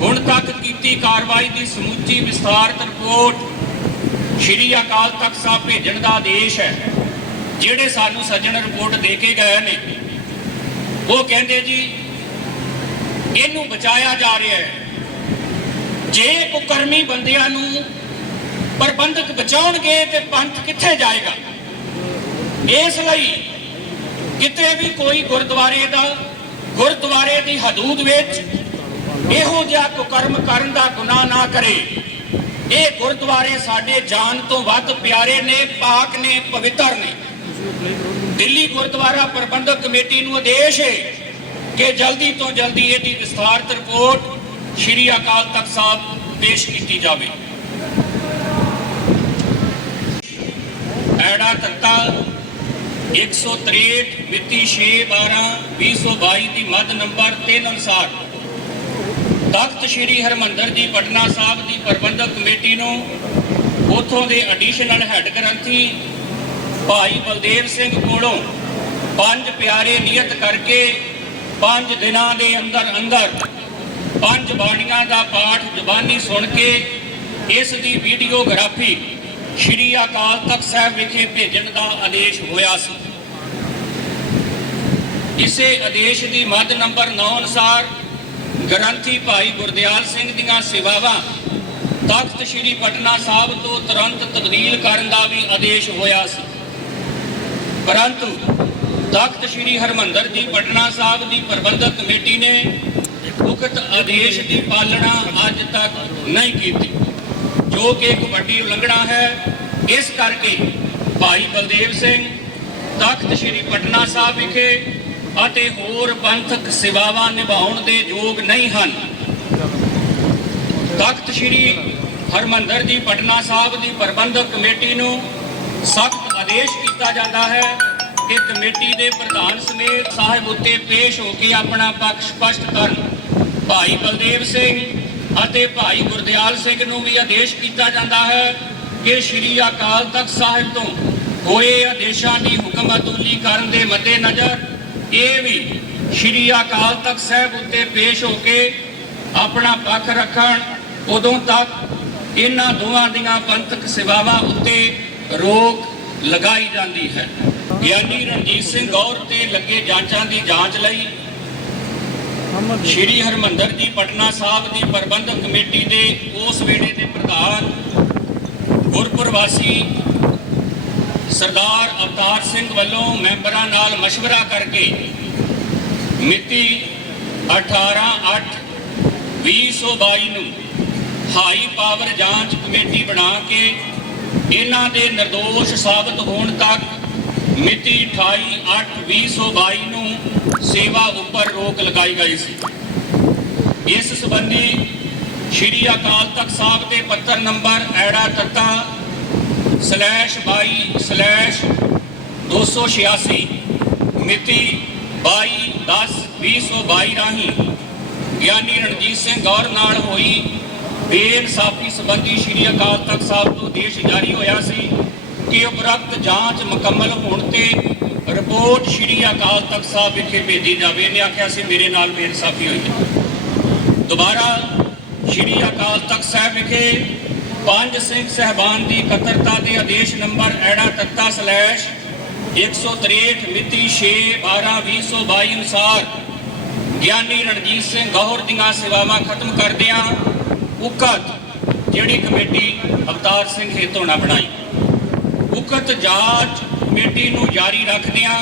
Speaker 1: ਹੁਣ ਤੱਕ ਕੀਤੀ ਕਾਰਵਾਈ ਦੀ ਸਮੁੱਚੀ ਵਿਸਥਾਰਤ ਰਿਪੋਰਟ ਸ਼੍ਰੀ ਅਕਾਲ ਤਖਤ ਸਾਹਿਬ ਭੇਜਣ ਦਾ ਆਦੇਸ਼ ਹੈ। ਜਿਹੜੇ ਸਾਨੂੰ ਸੱਜਣ ਰਿਪੋਰਟ ਦੇ ਕੇ ਗਏ ਨੇ, ਉਹ ਕਹਿੰਦੇ ਜੀ, ਇਹਨੂੰ ਬਚਾਇਆ ਜਾ ਰਿਹਾ ਹੈ। ਜੇ ਕੁਕਰਮੀ ਬੰਦਿਆਂ ਨੂੰ ਪ੍ਰਬੰਧਕ ਬਚਾਉਣਗੇ ਤੇ ਪੰਥ ਕਿੱਥੇ ਜਾਏਗਾ? ਇਸ ਲਈ ਕਿਤੇ ਵੀ ਕੋਈ ਗੁਰਦੁਆਰੇ ਦਾ ਗੁਰਦੁਆਰੇ ਦੀ ਹਦੂਦ ਵਿੱਚ ਇਹੋ ਜਿਹਾ ਕੁਕਰਮ ਕਰਨ ਦਾ ਗੁਨਾਹ ਨਾ ਕਰੇ। ਇਹ ਗੁਰਦੁਆਰੇ ਸਾਡੇ ਜਾਨ ਤੋਂ ਵੱਧ ਪਿਆਰੇ ਨੇ, ਪਾਕ ਨੇ, ਪਵਿੱਤਰ ਨੇ। ਦਿੱਲੀ ਗੁਰਦੁਆਰਾ ਪ੍ਰਬੰਧਕ ਕਮੇਟੀ ਨੂੰ ਆਦੇਸ਼ ਹੈ ਕਿ ਜਲਦੀ ਤੋਂ ਜਲਦੀ ਇਹਦੀ ਵਿਸਥਾਰਤ ਰਿਪੋਰਟ ਸ਼੍ਰੀ ਅਕਾਲ ਤਖਤ ਸਾਹਿਬ ਪੇਸ਼ ਕੀਤੀ ਜਾਵੇ। ਐੜਾ ਤੱਤਾ 163 ਮਿਤੀ 6 12 2022 ਦੀ ਮੱਦ ਨੰਬਰ 3 ਅਨੁਸਾਰ ਤਖਤ ਸ੍ਰੀ ਹਰਮੰਦਰ ਜੀ ਪਟਨਾ ਸਾਹਿਬ ਦੀ ਪ੍ਰਬੰਧਕ ਕਮੇਟੀ ਨੂੰ ਉਥੋਂ ਦੇ ਐਡੀਸ਼ਨਲ ਹੈੱਡ ਗ੍ਰੰਥੀ ਭਾਈ ਬਲਦੇਵ ਸਿੰਘ ਕੋਲੋਂ ਪੰਜ ਪਿਆਰੇ ਨਿਯਤ ਕਰਕੇ ਪੰਜ ਦਿਨਾਂ ਦੇ ਅੰਦਰ ਅੰਦਰ ਪੰਜ ਬਾਣੀਆਂ ਦਾ ਪਾਠ ਜਬਾਨੀ ਸੁਣ ਕੇ ਇਸ ਦੀ ਵੀਡੀਓਗ੍ਰਾਫੀ ਸ਼੍ਰੀ ਅਕਾਲ ਤਖਤ ਸਾਹਿਬ ਵਿਖੇ ਭੇਜਣ ਦਾ ਆਦੇਸ਼ ਹੋਇਆ ਸੀ। ਇਸੇ ਆਦੇਸ਼ ਦੀ ਮੱਦ ਨੰਬਰ 9 ਅਨੁਸਾਰ ਗ੍ਰੰਥੀ ਭਾਈ ਗੁਰਦਿਆਲ ਸਿੰਘ ਦੀਆਂ ਸੇਵਾਵਾਂ ਤਖਤ ਸ੍ਰੀ ਪਟਨਾ ਸਾਹਿਬ ਤੋਂ ਤੁਰੰਤ ਤਬਦੀਲ ਕਰਨ ਦਾ ਵੀ ਆਦੇਸ਼ ਹੋਇਆ ਸੀ। ਪਰੰਤੂ ਤਖਤ ਸ੍ਰੀ ਹਰਮੰਦਰ ਜੀ ਪਟਨਾ ਸਾਹਿਬ ਦੀ ਪ੍ਰਬੰਧਕ ਕਮੇਟੀ ਨੇ ਉਕਤ ਆਦੇਸ਼ ਦੀ ਪਾਲਣਾ ਅੱਜ ਤੱਕ ਨਹੀਂ ਕੀਤੀ, ਜੋ ਕਿ ਇੱਕ ਵੱਡੀ ਉਲੰਘਣਾ ਹੈ। ਇਸ ਕਰਕੇ ਭਾਈ ਬਲਦੇਵ ਸਿੰਘ ਤਖਤ ਸ੍ਰੀ ਪਟਨਾ ਸਾਹਿਬ ਵਿਖੇ ਅਤੇ ਹੋਰ ਪੰਥਕ ਸੇਵਾਵਾਂ ਨਿਭਾਉਣ ਦੇ ਯੋਗ ਨਹੀਂ ਹਨ। ਤਖਤ ਸ੍ਰੀ ਹਰਮੰਦਰ ਜੀ ਪਟਨਾ ਸਾਹਿਬ ਦੀ ਪ੍ਰਬੰਧਕ ਕਮੇਟੀ ਨੂੰ ਸਖਤ ਆਦੇਸ਼ ਕੀਤਾ ਜਾਂਦਾ ਹੈ ਕਿ ਕਮੇਟੀ ਦੇ ਪ੍ਰਧਾਨ ਸਮੇਤ ਸਾਹਿਬ ਉੱਤੇ ਪੇਸ਼ ਹੋ ਕੇ ਆਪਣਾ ਪੱਖ ਸਪਸ਼ਟ ਕਰਨ। ਭਾਈ ਬਲਦੇਵ ਸਿੰਘ ਅਤੇ ਭਾਈ ਗੁਰਦਿਆਲ ਸਿੰਘ ਨੂੰ ਵੀ ਆਦੇਸ਼ ਕੀਤਾ ਜਾਂਦਾ ਹੈ ਕਿ ਸ੍ਰੀ ਅਕਾਲ ਤਖਤ ਸਾਹਿਬ ਤੋਂ ਹੋਏ ਆਦੇਸ਼ਾਂ ਦੀ ਹੁਕਮ ਅਦੂਲੀ ਕਰਨ ਦੇ ਮੱਦੇਨਜ਼ਰ ਇਹ ਵੀ ਸ੍ਰੀ ਅਕਾਲ ਤਖਤ ਸਾਹਿਬ ਉੱਤੇ ਪੇਸ਼ ਹੋ ਕੇ ਆਪਣਾ ਪੱਖ ਰੱਖਣ, ਉਦੋਂ ਤੱਕ ਇਹਨਾਂ ਦੋਵਾਂ ਦੀਆਂ ਪੰਥਕ ਸੇਵਾਵਾਂ ਉੱਤੇ ਰੋਕ ਲਗਾਈ ਜਾਂਦੀ ਹੈ। ਗਿਆਨੀ ਰਣਜੀਤ ਸਿੰਘ ਗੌਰ ਤੇ ਲੱਗੇ ਜਾਂਚਾਂ ਦੀ ਜਾਂਚ ਲਈ ਸ਼੍ਰੀ ਹਰਮੰਦਰ ਜੀ ਪਟਨਾ ਸਾਹਿਬ ਦੀ ਪ੍ਰਬੰਧਕ ਕਮੇਟੀ ਦੇ ਉਸ ਵੇਲੇ ਦੇ ਪ੍ਰਧਾਨ, ਗੁਰਪ੍ਰਵਾਸੀ ਸਰਦਾਰ ਅਵਤਾਰ ਸਿੰਘ ਵੱਲੋਂ ਮੈਂਬਰਾਂ ਨਾਲ مشورہ ਕਰਕੇ ਮਿਤੀ 18/8/2022 ਨੂੰ ਹਾਈ ਪਾਵਰ ਜਾਂਚ ਕਮੇਟੀ ਬਣਾ ਕੇ ਇਹਨਾਂ ਦੇ ਨਿਰਦੋਸ਼ ਸਾਬਤ ਹੋਣ ਤੱਕ ਮਿਤੀ 28/8/2022 ਨੂੰ ਸੇਵਾ ਉੱਪਰ ਰੋਕ ਲਗਾਈ ਗਈ ਸੀ। ਇਸ ਸੰਬੰਧੀ ਸ਼੍ਰੀ ਅਕਾਲ ਤਖਤ ਸਾਹਿਬ ਦੇ ਪੱਤਰ ਨੰਬਰ ਐੜਾ ਤੱਤਾ ਸਲੈਸ਼ 22 ਸਲੈਸ਼ 286 ਮਿਤੀ 22 10 2022 ਰਾਹੀਂ ਗਿਆਨੀ ਰਣਜੀਤ ਸਿੰਘ ਗੌਰ ਨਾਲ ਹੋਈ ਬੇਇਨਸਾਫੀ ਸੰਬੰਧੀ ਸ਼੍ਰੀ ਅਕਾਲ ਤਖਤ ਸਾਹਿਬ ਤੋਂ ਆਦੇਸ਼ ਜਾਰੀ ਹੋਇਆ ਸੀ ਕਿ ਉਪਰਕਤ ਜਾਂਚ ਮੁਕੰਮਲ ਹੋਣ ਤੇ ਰਿਪੋਰਟ ਸ਼੍ਰੀ ਅਕਾਲ ਤਖਤ ਸਾਹਿਬ ਵਿਖੇ ਭੇਜੀ ਜਾਵੇ ਨੇ ਆਖਿਆ ਸੀ ਮੇਰੇ ਨਾਲ ਬੇਇਨਸਾਫੀ ਹੋਈ ਦੁਬਾਰਾ ਸ਼੍ਰੀ ਅਕਾਲ ਤਖਤ ਸਾਹਿਬ ਵਿਖੇ ਪੰਜ ਸਿੰਘ ਸਹਿਬਾਨ ਦੀ ਇਕੱਤਰਤਾ ਦੇ ਆਦੇਸ਼ ਨੰਬਰ ਐੜਾ ਤੱਤਾ ਸਲੈਸ਼ 163 ਮਿਤੀ 6 12 2022 ਅਨੁਸਾਰ ਗਿਆਨੀ ਰਣਜੀਤ ਸਿੰਘ ਗੌਹਰ ਦੀਆਂ ਸੇਵਾਵਾਂ ਖਤਮ ਕਰਦਿਆਂ ਉਕਤ ਜਿਹੜੀ ਕਮੇਟੀ ਅਵਤਾਰ ਸਿੰਘ ਹੇਤੋਣਾ ਬਣਾਈ। ਉਕਤ ਜਾਂਚ ਕਮੇਟੀ ਨੂੰ ਜਾਰੀ ਰੱਖਦਿਆਂ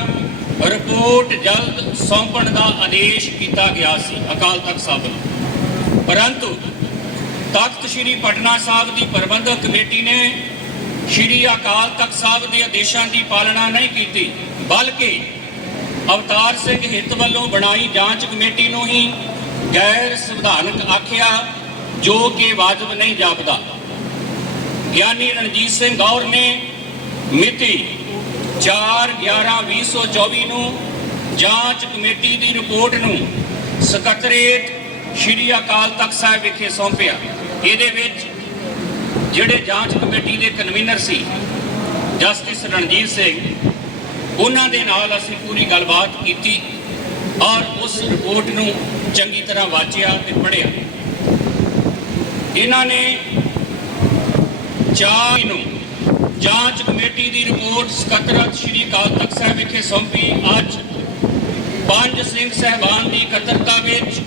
Speaker 1: ਰਿਪੋਰਟ ਜਲਦ ਸੌਂਪਣ ਦਾ ਆਦੇਸ਼ ਕੀਤਾ ਗਿਆ ਸੀ। ਅਕਾਲ ਤਖਤ ਸਾਹਿਬ ਨੂੰ ਪਰੰਤੂ ਤਖਤ ਸ੍ਰੀ ਪਟਨਾ ਸਾਹਿਬ ਦੀ ਪ੍ਰਬੰਧਕ ਕਮੇਟੀ ਨੇ ਸ੍ਰੀ ਅਕਾਲ ਤਖਤ ਸਾਹਿਬ ਦੇ ਆਦੇਸ਼ਾਂ ਦੀ ਪਾਲਣਾ ਨਹੀਂ ਕੀਤੀ, ਬਲਕਿ ਅਵਤਾਰ ਸਿੰਘ ਹਿੱਤ ਵੱਲੋਂ ਬਣਾਈ ਜਾਂਚ ਕਮੇਟੀ ਨੂੰ ਹੀ ਗੈਰ ਸੰਵਿਧਾਨਕ ਆਖਿਆ, ਜੋ ਕਿ ਵਾਜਬ ਨਹੀਂ ਜਾਪਦਾ। ਗਿਆਨੀ ਰਣਜੀਤ ਸਿੰਘ ਗੌਰ ਨੇ ਮਿਤੀ 4/11/2024 ਨੂੰ ਜਾਂਚ ਕਮੇਟੀ ਦੀ ਰਿਪੋਰਟ ਨੂੰ ਸਕੱਤਰੇਤ ਸ਼੍ਰੀ ਅਕਾਲ ਤਖਤ ਸਾਹਿਬ ਵਿਖੇ ਸੌਂਪਿਆ। ਇਹਦੇ ਵਿੱਚ ਜਿਹੜੇ ਜਾਂਚ ਕਮੇਟੀ ਦੇ ਕਨਵੀਨਰ ਸੀ ਜਸਟਿਸ ਰਣਜੀਤ ਸਿੰਘ, ਉਹਨਾਂ ਦੇ ਨਾਲ ਅਸੀਂ ਪੂਰੀ ਗੱਲਬਾਤ ਕੀਤੀ ਔਰ ਉਸ ਰਿਪੋਰਟ ਨੂੰ ਚੰਗੀ ਤਰ੍ਹਾਂ ਵਾਚਿਆ ਤੇ ਪੜ੍ਹਿਆ। ਇਹਨਾਂ ਨੇ ਚਾਰ ਨੂੰ ਜਾਂਚ ਕਮੇਟੀ ਦੀ ਰਿਪੋਰਟ ਸਕੱਤਰਤ ਸ਼੍ਰੀ ਅਕਾਲ ਤਖਤ ਸਾਹਿਬ ਵਿਖੇ ਸੌਂਪੀ। ਅੱਜ ਪੰਜ ਸਿੰਘ ਸਹਿਬਾਨ ਦੀ ਇਕੱਤਰਤਾ ਵਿੱਚ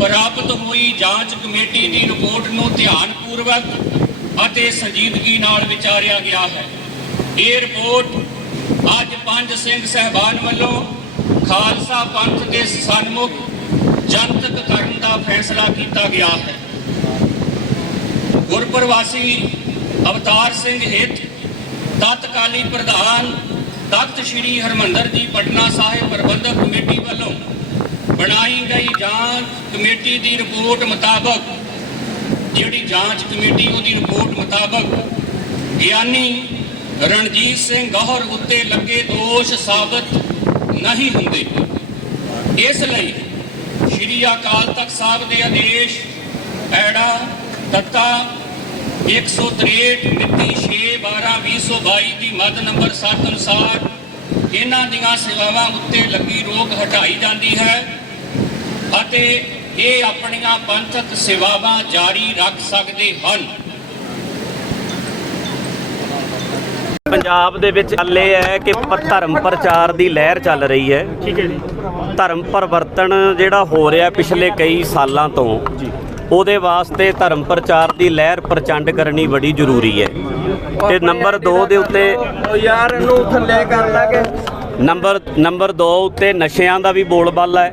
Speaker 1: ਪ੍ਰਾਪਤ ਹੋਈ ਜਾਂਚ ਕਮੇਟੀ ਦੀ ਰਿਪੋਰਟ ਨੂੰ ਧਿਆਨਪੂਰਵਕ ਅਤੇ ਸੰਜੀਦਗੀ ਨਾਲ ਵਿਚਾਰਿਆ ਗਿਆ ਹੈ। ਇਹ ਰਿਪੋਰਟ ਅੱਜ ਪੰਜ ਸਿੰਘ ਸਹਿਬਾਨ ਵੱਲੋਂ ਖਾਲਸਾ ਪੰਥ ਦੇ ਸਨਮੁਖ ਜਨਤਕ ਕਰਨ ਦਾ ਫੈਸਲਾ ਕੀਤਾ ਗਿਆ ਹੈ। ਗੁਰਪ੍ਰਵਾਸੀ ਅਵਤਾਰ ਸਿੰਘ ਹਿੱਤ, ਤਤਕਾਲੀ ਪ੍ਰਧਾਨ ਤਖਤ ਸ੍ਰੀ ਹਰਮੰਦਰ ਜੀ ਪਟਨਾ ਸਾਹਿਬ ਪ੍ਰਬੰਧਕ ਕਮੇਟੀ ਵੱਲੋਂ ਬਣਾਈ ਗਈ ਜਾਂਚ ਕਮੇਟੀ ਦੀ ਰਿਪੋਰਟ ਮੁਤਾਬਕ, ਜਿਹੜੀ ਜਾਂਚ ਕਮੇਟੀ ਉਹਦੀ ਰਿਪੋਰਟ ਮੁਤਾਬਕ ਗਿਆਨੀ ਰਣਜੀਤ ਸਿੰਘ ਗੌਹਰ ਉੱਤੇ ਲੱਗੇ ਦੋਸ਼ ਸਾਬਤ ਨਹੀਂ ਹੁੰਦੇ। ਇਸ ਲਈ ਸ਼੍ਰੀ ਅਕਾਲ ਤਖਤ ਸਾਹਿਬ ਦੇ ਆਦੇਸ਼ ਐੜਾ ਤੱਤਾ 163 ਮਿਤੀ 6 12 2022 ਦੀ ਮੱਦ ਨੰਬਰ 7 ਅਨੁਸਾਰ ਇਹਨਾਂ ਦੀਆਂ ਸੇਵਾਵਾਂ ਉੱਤੇ ਲੱਗੀ ਰੋਕ ਹਟਾਈ ਜਾਂਦੀ ਹੈ। ਅਤੇ ਇਹ ਆਪਣੀਆਂ ਪੰਥਕ ਸੇਵਾਵਾਂ ਜਾਰੀ ਰੱਖ ਸਕਦੇ ਹਨ।
Speaker 3: ਪੰਜਾਬ ਦੇ ਵਿੱਚ ਗੱਲ ਇਹ ਹੈ ਕਿ ਧਰਮ ਪ੍ਰਚਾਰ ਦੀ ਲਹਿਰ ਚੱਲ ਰਹੀ ਹੈ।
Speaker 4: ਠੀਕ ਹੈ ਜੀ।
Speaker 3: ਧਰਮ ਪਰਿਵਰਤਨ ਜਿਹੜਾ ਹੋ ਰਿਹਾ ਪਿਛਲੇ ਕਈ ਸਾਲਾਂ ਤੋਂ ਉਹਦੇ ਵਾਸਤੇ ਧਰਮ ਪ੍ਰਚਾਰ ਦੀ ਲਹਿਰ ਪ੍ਰਚੰਡ ਕਰਨੀ ਬੜੀ ਜ਼ਰੂਰੀ ਹੈ। ਤੇ ਨੰਬਰ 2 ਦੇ ਉੱਤੇ
Speaker 6: ਯਾਰ ਇਹਨੂੰ ਥੱਲੇ ਕਰ ਲਾਂਗੇ
Speaker 3: ਨੰਬਰ ਨੰਬਰ 2 ਉੱਤੇ ਨਸ਼ਿਆਂ ਦਾ ਵੀ ਬੋਲਬਾਲਾ ਹੈ।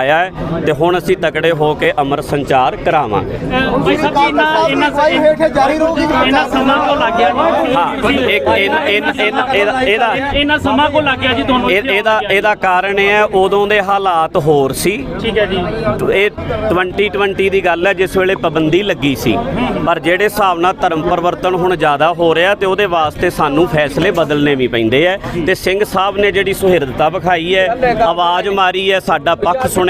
Speaker 3: ਛਕਾਇਆ ਹੈ ਤੇ ਹੁਣ ਅਸੀਂ ਤਕੜੇ ਹੋ ਕੇ ਅੰਮ੍ਰਿਤ ਸੰਚਾਰ ਕਰਾਵਾਂਗੇ।
Speaker 6: ਭਾਈ ਸਾਹਿਬ ਇਹਨਾਂ ਇਹਨਾਂ ਹੇਠ ਜਾਰੀ ਰਹੂਗੀ।
Speaker 7: ਇਹਨਾਂ ਸਮਾਂ ਕੋ ਲੱਗ ਗਿਆ ਜੀ।
Speaker 3: ਹਾਂ ਇੱਕ ਇਹਨਾਂ ਇਹਨਾਂ ਇਹਦਾ ਇਹਦਾ
Speaker 7: ਇਹਨਾਂ ਸਮਾਂ ਕੋ ਲੱਗ ਗਿਆ ਜੀ ਤੁਹਾਨੂੰ
Speaker 3: ਇਹ- ਇਹਦਾ ਇਹਦਾ ਕਾਰਨ ਇਹ ਹੈ ਉਦੋਂ ਦੇ ਹਾਲਾਤ ਹੋਰ ਸੀ।
Speaker 7: ਠੀਕ ਹੈ ਜੀ।
Speaker 3: ਇਹ 2020 ਦੀ ਗੱਲ ਹੈ ਜਿਸ ਵੇਲੇ ਪਾਬੰਦੀ ਲੱਗੀ ਸੀ। ਪਰ ਜਿਹੜੇ ਹਿਸਾਬ ਨਾਲ ਧਰਮ ਪਰਿਵਰਤਨ ਹੁਣ ਜ਼ਿਆਦਾ ਹੋ ਰਿਹਾ ਤੇ ਉਹਦੇ ਵਾਸਤੇ ਸਾਨੂੰ ਫੈਸਲੇ ਬਦਲਨੇ ਵੀ ਪੈਂਦੇ ਆ ਤੇ ਸਿੰਘ ਸਾਹਿਬ ਨੇ ਜਿਹੜੀ ਸੁਹਿਰਦਤਾ ਵਿਖਾਈ ਹੈ ਆਵਾਜ਼ ਮਾਰੀ ਹੈ ਸਾਡਾ ਪੱਖ ਸੁਣਿਆ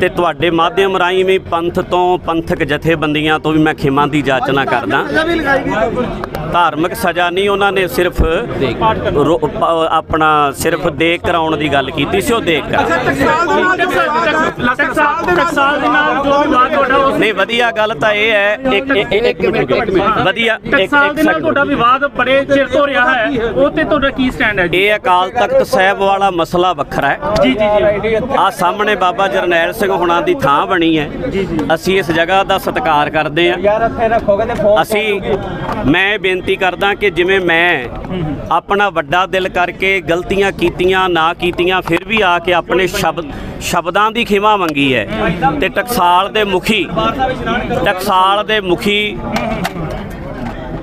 Speaker 3: ਤੇ ਤੁਹਾਡੇ ਮਾਧਿਅਮ ਰਾਹੀਂ ਵੀ ਪੰਥ ਤੋਂ ਪੰਥਕ ਜਥੇਬੰਦੀਆਂ ਤੋਂ ਵੀ ਮੈਂ ਖਿਮਾ ਦੀ ਜਾਚਨਾ ਕਰਦਾ। ਧਾਰਮਿਕ ਸਜ਼ਾ ਨਹੀਂ ਉਹਨਾਂ ਨੇ ਸਿਰਫ ਆਪਣਾ ਸਿਰਫ ਦੇਖ ਕਰਾਉਣ ਦੀ ਗੱਲ ਕੀਤੀ ਸੀ ਉਹ ਦੇਖ ਨਹੀਂ ਵਧੀਆ ਗੱਲ ਤਾਂ ਇਹ ਹੈ ਇੱਕ ਇੱਕ। ਵਧੀਆ ਇੱਕ
Speaker 7: ਨਾਲ ਤੁਹਾਡਾ ਵਿਵਾਦ ਬੜੇ ਚਿਰ ਤੋਂ ਰਿਹਾ ਹੈ ਉਹ ਤੇ ਤੁਹਾਡਾ ਕੀ ਸਟੈਂਡ ਹੈ
Speaker 3: ਇਹ ਅਕਾਲ ਤਖਤ ਸਾਹਿਬ ਵਾਲਾ ਮਸਲਾ ਵੱਖਰਾ ਹੈ।
Speaker 7: ਜੀ ਜੀ ਜੀ।
Speaker 3: ਆ ਸਾਹਮਣੇ ਬਾਬਾ ਜਰਨੈਲ ਸਿੰਘ ਹੁਣਾਂ ਦੀ ਥਾਂ ਬਣੀ ਹੈ। ਅਸੀਂ ਇਸ ਜਗ੍ਹਾ ਦਾ ਸਤਿਕਾਰ ਕਰਦੇ ਹਾਂ। ਅਸੀਂ ਮੈਂ ਬੇਨਤੀ ਕਰਦਾ ਕਿ ਜਿਵੇਂ ਮੈਂ ਆਪਣਾ ਵੱਡਾ ਦਿਲ ਕਰਕੇ ਗਲਤੀਆਂ ਕੀਤੀਆਂ ਨਾ ਕੀਤੀਆਂ ਫਿਰ ਵੀ ਆ ਕੇ ਆਪਣੇ ਸ਼ਬਦ ਸ਼ਬਦਾਂ ਦੀ ਖਿਮਾ ਮੰਗੀ ਹੈ। ਤੇ ਟਕਸਾਲ ਦੇ ਮੁਖੀ ਟਕਸਾਲ ਦੇ ਮੁਖੀ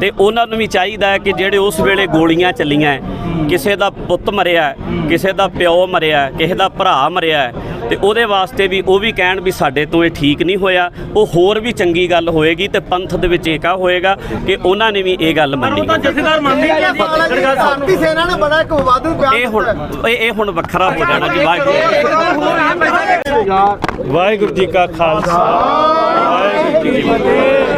Speaker 3: ਤੇ ਉਹਨਾਂ ਨੂੰ ਵੀ ਚਾਹੀਦਾ ਹੈ ਕਿ ਜਿਹੜੇ ਉਸ ਵੇਲੇ ਗੋਲੀਆਂ ਚੱਲੀਆਂ ਕਿਸੇ ਦਾ ਪੁੱਤ ਮਰਿਆ ਕਿਸੇ ਦਾ ਪਿਓ ਮਰਿਆ ਕਿਸੇ ਦਾ ਭਰਾ ਮਰਿਆ ਤੇ ਉਹਦੇ ਵਾਸਤੇ ਵੀ ਉਹ ਵੀ ਕਹਿਣ ਵੀ ਸਾਡੇ ਤੋਂ ਇਹ ਠੀਕ ਨਹੀਂ ਹੋਇਆ। ਉਹ ਹੋਰ ਵੀ ਚੰਗੀ ਗੱਲ ਹੋਏਗੀ ਤੇ ਪੰਥ ਦੇ ਵਿੱਚ ਏਕਾ ਹੋਏਗਾ ਕਿ ਉਹਨਾਂ ਨੇ ਵੀ ਇਹ ਗੱਲ ਮੰਨੀ ਇਹ ਹੁਣ ਇਹ ਇਹ ਹੁਣ ਵੱਖਰਾ ਹੋ ਜਾਣਾ ਜੀ ਵਾਹਿਗੁਰੂ
Speaker 4: ਵਾਹਿਗੁਰੂ ਜੀ ਕਾ ਖਾਲਸਾ ਵਾਹਿਗੁਰੂ ਜੀ ਕੀ ਫਤਿਹ।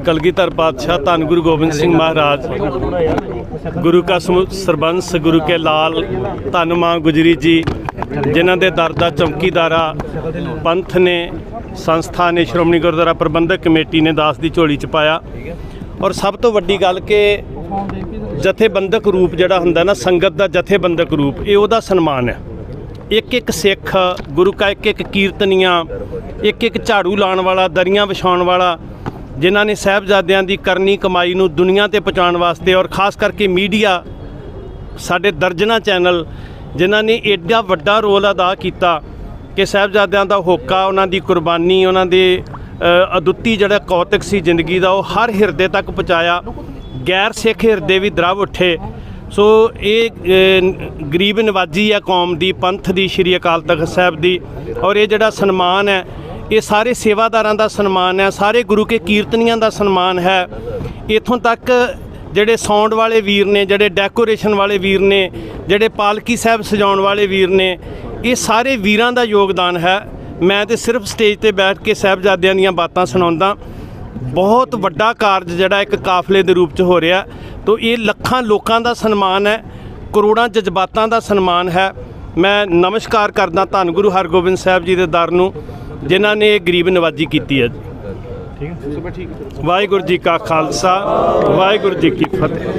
Speaker 4: ਕਲਗੀਧਰ ਪਾਤਸ਼ਾਹ ਧੰਨ ਗੁਰੂ ਗੋਬਿੰਦ ਸਿੰਘ ਮਹਾਰਾਜ। ਗੁਰੂ ਕਾ ਸਰਬੰਸ, ਗੁਰੂ ਕੇ ਲਾਲ, ਧੰਨ ਮਾਂ ਗੁਜਰੀ ਜੀ, ਜਿਨ੍ਹਾਂ ਦੇ ਦਰ ਦਾ ਚੌਕੀਦਾਰਾ ਪੰਥ ਨੇ, ਸੰਸਥਾ ਨੇ, ਸ਼੍ਰੋਮਣੀ ਗੁਰਦੁਆਰਾ ਪ੍ਰਬੰਧਕ ਕਮੇਟੀ ਨੇ ਦਾਸ ਦੀ ਝੋਲੀ ਚ ਪਾਇਆ। ਔਰ ਸਭ ਤੋਂ ਵੱਡੀ ਗੱਲ ਕਿ ਜਥੇਬੰਦਕ ਰੂਪ ਜਿਹੜਾ ਹੁੰਦਾ ਨਾ, ਸੰਗਤ ਦਾ ਜਥੇਬੰਦਕ ਰੂਪ, ਇਹ ਉਹਦਾ ਸਨਮਾਨ ਹੈ। ਇੱਕ ਇੱਕ ਸਿੱਖ, ਗੁਰੂ ਕਾ ਇੱਕ ਇੱਕ ਕੀਰਤਨੀਆਂ, ਇੱਕ ਇੱਕ ਝਾੜੂ ਲਾਉਣ ਵਾਲਾ, ਦਰੀਆਂ ਵਿਛਾਉਣ ਵਾਲਾ ਜਿਨ੍ਹਾਂ ਨੇ ਸਾਹਿਬਜ਼ਾਦਿਆਂ ਦੀ ਕਰਨੀ ਕਮਾਈ ਨੂੰ ਦੁਨੀਆ ਤੇ ਪਹੁੰਚਾਉਣ ਵਾਸਤੇ ਔਰ ਖਾਸ ਕਰਕੇ ਮੀਡੀਆ ਸਾਡੇ ਦਰਜਨਾ ਚੈਨਲ ਜਿਨ੍ਹਾਂ ਨੇ ਏਡਾ ਵੱਡਾ ਰੋਲ ਅਦਾ ਕੀਤਾ ਕਿ ਸਾਹਿਬਜ਼ਾਦਿਆਂ ਦਾ ਹੋਕਾ, ਉਹਨਾਂ ਦੀ ਕੁਰਬਾਨੀ, ਉਹਨਾਂ ਦੇ ਅਦੁੱਤੀ ਜਿਹੜਾ ਕੌਤਕ ਸੀ ਜ਼ਿੰਦਗੀ ਦਾ, ਉਹ ਹਰ ਹਿਰਦੇ ਤੱਕ ਪਹੁੰਚਾਇਆ। ਗੈਰ ਸਿੱਖ ਹਿਰਦੇ ਵੀ ਦਰਵ ਉੱਠੇ। ਸੋ ਇਹ ਗਰੀਬ ਨਵਾਜੀ ਹੈ ਕੌਮ ਦੀ, ਪੰਥ ਦੀ, ਸ਼੍ਰੀ ਅਕਾਲ ਤਖਤ ਸਾਹਿਬ ਦੀ, ਔਰ ਇਹ ਜਿਹੜਾ ਸਨਮਾਨ ਹੈ ਇਹ ਸਾਰੇ ਸੇਵਾਦਾਰਾਂ ਦਾ ਸਨਮਾਨ ਹੈ, ਸਾਰੇ ਗੁਰੂ ਕੇ ਕੀਰਤਨੀਆਂ ਦਾ ਸਨਮਾਨ ਹੈ। ਇਥੋਂ ਤੱਕ ਜਿਹੜੇ ਸਾਊਂਡ ਵਾਲੇ ਵੀਰ ਨੇ, ਜਿਹੜੇ ਡੈਕੋਰੇਸ਼ਨ ਵਾਲੇ ਵੀਰ ਨੇ, ਜਿਹੜੇ ਪਾਲਕੀ ਸਾਹਿਬ ਸਜਾਉਣ ਵਾਲੇ ਵੀਰ ਨੇ, ਇਹ ਸਾਰੇ ਵੀਰਾਂ ਦਾ ਯੋਗਦਾਨ ਹੈ। ਮੈਂ ਤੇ ਸਿਰਫ ਸਟੇਜ ਤੇ ਬੈਠ ਕੇ ਸਾਹਿਬਜ਼ਾਦਿਆਂ ਦੀਆਂ ਬਾਤਾਂ ਸੁਣਾਉਂਦਾ। ਬਹੁਤ ਵੱਡਾ ਕਾਰਜ ਜਿਹੜਾ ਇੱਕ ਕਾਫਲੇ ਦੇ ਰੂਪ ਚ ਹੋ ਰਿਹਾ। ਤੋ ਇਹ ਲੱਖਾਂ ਲੋਕਾਂ ਦਾ ਸਨਮਾਨ ਹੈ, ਕਰੋੜਾਂ ਜਜ਼ਬਾਤਾਂ ਦਾ ਸਨਮਾਨ ਹੈ। ਮੈਂ ਨਮਸਕਾਰ ਕਰਦਾ ਧੰਨ ਗੁਰੂ ਹਰਗੋਬਿੰਦ ਸਾਹਿਬ ਜੀ ਦੇ ਦਰ ਨੂੰ। ਜਿਨ੍ਹਾਂ ਨੇ ਇਹ ਗਰੀਬ ਨਵਾਜੀ ਕੀਤੀ ਹੈ। ਵਾਹਿਗੁਰੂ ਜੀ ਕਾ ਖਾਲਸਾ ਵਾਹਿਗੁਰੂ ਜੀ ਕੀ ਫਤਿਹ।